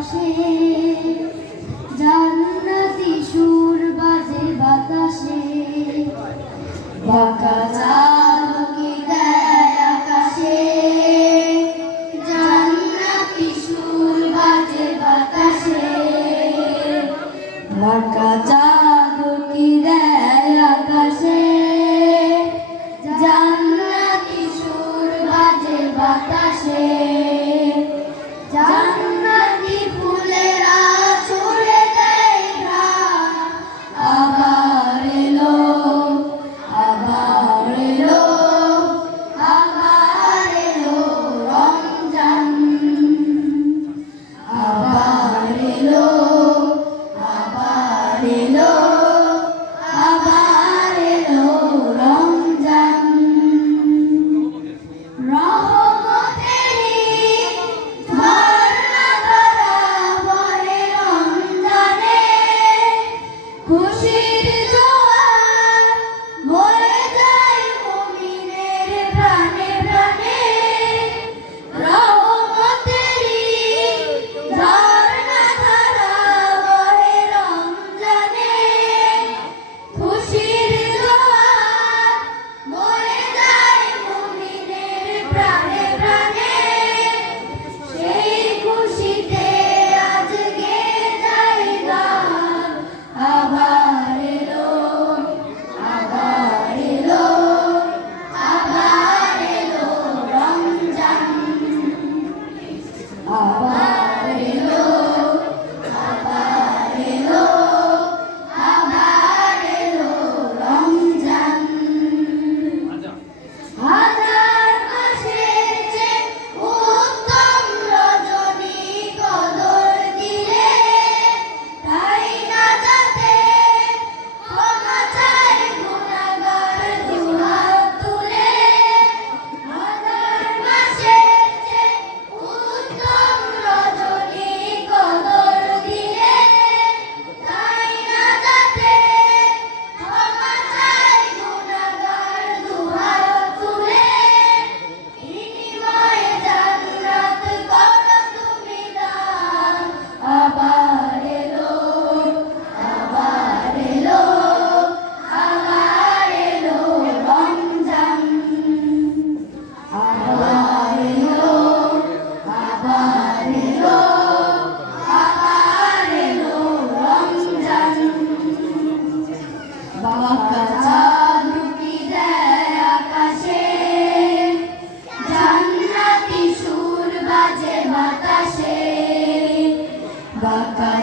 আকাশে জান্নাতি সুর বাজে বাতাসে। বাঁকা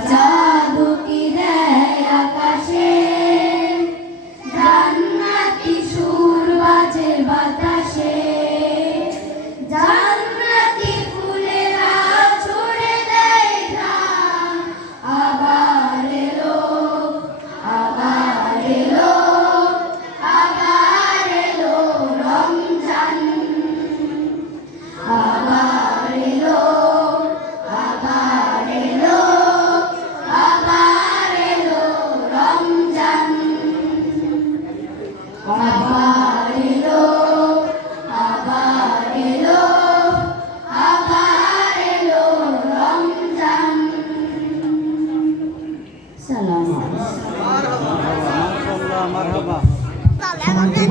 জাদু কি দেয়